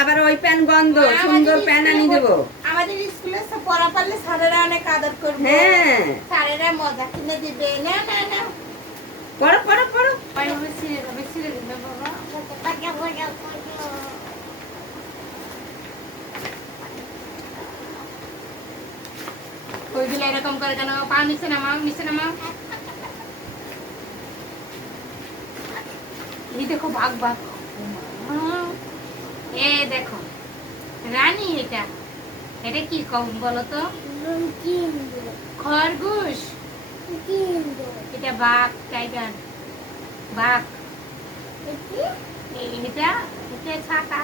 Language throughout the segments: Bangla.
আবার ওই প্যান গন্ধ, সুন্দর প্যান আনি দেবো। আমাদের স্কুলে পড়া পারলে স্যারেরা অনেক আদর করবে। হ্যাঁ, স্যারেরা মজা কিনে দিবে। না না না, পড়ো পড়ো পড়ো। বেশি দিবে বাবা। ওইগুলো এরকম করে কেন? পা নিচে নামাও, নিচে নামাও। এই দেখো ভাগ ভাগ। এ দেখো রানী, এটা এটা কি কম বলো তো? খরগোশ। এটা বাঘ, টাইগার, বাঘ। এটা এটা ছাতা।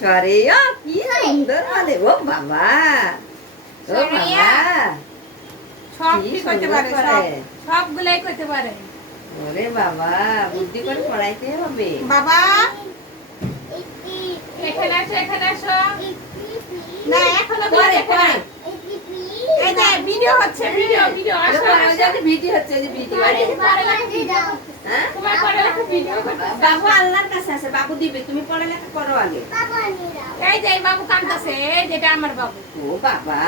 সরে কি সুন্দর বলে, ও বাবা, ও বাবা, সব কি কি করতে সুন্দর পারে, করে। সবগুলাই করতে পারে। ওরে বাবা, বুদ্ধি করে পড়াইতে হবে। বাবা এখানে আসো, এখানে আসো। না এখনো পরে পরে এই যে ভিডিও হচ্ছে, ভিডিও ভিডিও আসো। ওই যে ভিডিও হচ্ছে, যে ভিডিও। হ্যাঁ, তোমার পড়ালেখা ভিডিও করতে। বাবু আল্লাহর কাছে আছে, বাবু দিবে, তুমি পড়ালেখা করো আগে। এই যে এই বাবু কাঁদতেছে, এই যেটা আমার বাবু। ও বাবা,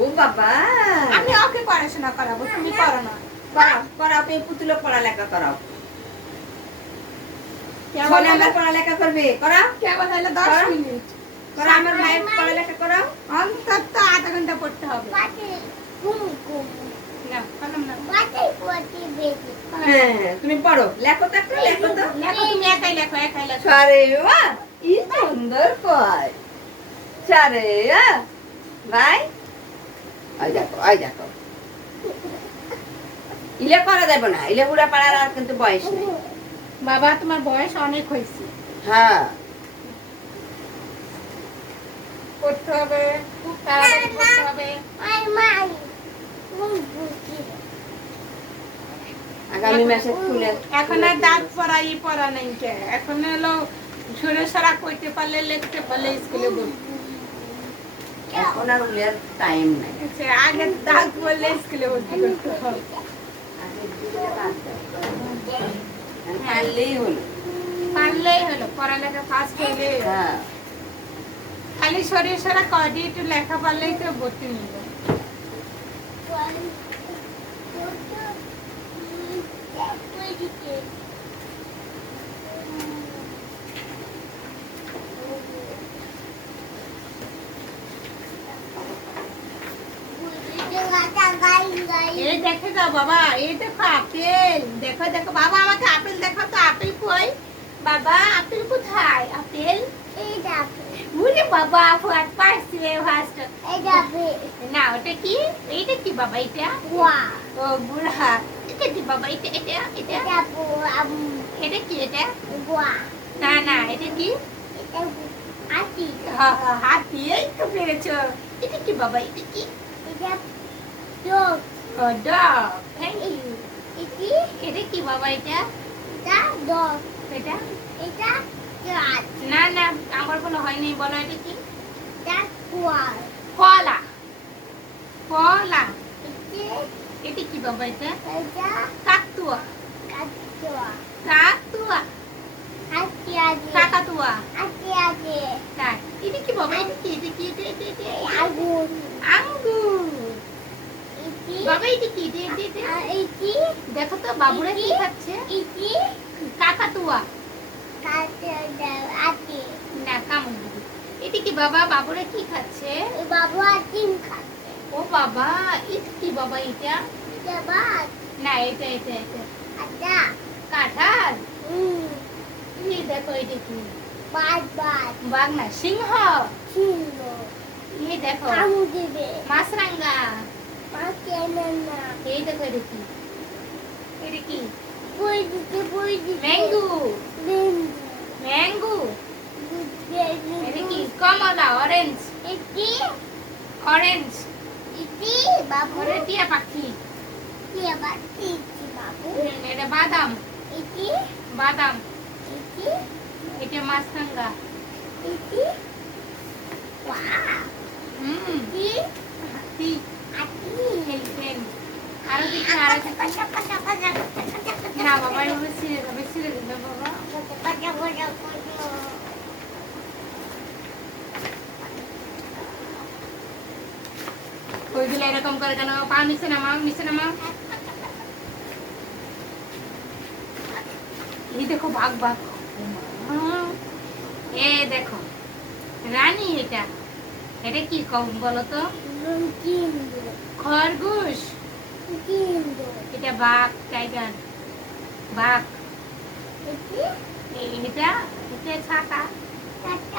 ও বাবা, আমি ওকে পড়াশোনা করাবো, তুমি করো না। করাও করাও, তুমি পুতুলো পড়ালেখা করাও। কেমন ছোলে আমার পড়ালেখা করবে, করাও কেমন হলো 10 করো। মিনিট? করাও, আমার মায়ের পড়ালেখা করাও। অন্তত আধা ঘন্টা পড়তে হবে। না, পারলাম না। হ্যাঁ, তুমি পড়ো, লেখো তো একটু, লেখো তো। লেখো, তুমি একাই লেখো, একাই লেখো। সারে বাহ, কি সুন্দর কয়। সারে ভাই, ওই দেখো, ওই দেখো। ইলে করা যাবে না, ইলে বুড়া পাড়ার আর কিন্তু বয়স নেই। বাবা তোমার বয়স অনেক হয়েছে, হ্যাঁ, পড়তে হবে, খুব তাড়াতাড়ি পড়তে হবে। আগামী মাসে স্কুলে। এখন আর দাঁত পড়া ই পড়া নেই কে, এখন হলো সুরে সারা কইতে পারলে, লিখতে পারলে স্কুলে ভর্তি। এখন আর উলের টাইম নাই। আগে দাঁত বললে স্কুলে ভর্তি করতে হবে। পারলেই হলো। পারলেই হলো, পড়ালেখা ফার্স্ট হইলে। হ্যাঁ, খালি শরীর সারা কয়টি একটু লেখা পারলেই তো ভর্তি নিল। এই দেখে দাও বাবা, এই দেখো আপেল, দেখো দেখো বাবা, আমাকে আপেল দেখাও তো, আপেল কই? বাবা আপেল কোথায়? আপেল বুঝে বাবা, ফাট পারছে ফার্স্ট। না ওটা কি? এইটা কি বাবা? এটা ও বুড়া। এটা কি বাবা? এটা এটা এটা এটা কি? এটা না না, এটা কি? হ্যাঁ, হ্যাঁ, হাতি। এই তো পেরেছো। এটা কি বাবা? এটা কি? ও ডগ, থ্যাংক ইউ। এটা কি বাবা? এটা এটা না না, আমার কোনো হয়নি, বলো এটা কি? কলা, কলা। এটা কি বাবা? এটা কাকতুয়া, কাকতুয়া, কাকাতুয়া। তাই এটা কি বাবা? এটা কি? এটা কি? এটা আঙ্গুর বাবা। এটা কি? দেখো তো বাবুরা কি খাচ্ছে। কাকাতুয়া না, কামড় দিবি। এটা কি বাবা? বাবুরা কি খাচ্ছে? ও বাবা, এটা কি বাবা? এটা না, এটা এটা এটা কাঁঠাল। এই দেখো, এটা কি? বাঘ না, সিংহ। এই দেখো মাছরাঙ্গা। এই দেখো, এটা কি? এটা কি? Mango, mango. এটা কি? কমলা, অরেঞ্জ, অরেঞ্জ। ওরে টিয়া পাখি। এটা বাদাম, বাদাম। এটা মাছরাঙ্গা। হাতি, এলিফ্যান্ট। আরো কিছু, আরো কিছু। না বাবা, এভাবে ছিঁড়ে যাবে, ছিঁড়ে যাবে বাবা। ওইগুলো এরকম করে কেন? পা নিচে নামাও, নিচে নামাও। এই দেখো বাঘ বাঘ। এ দেখো রানী, এটা এটা কি কম বলো তো? খরগোশ। এটা বাঘ, টাইগার, বাঘ। এটা এটা ছাতা।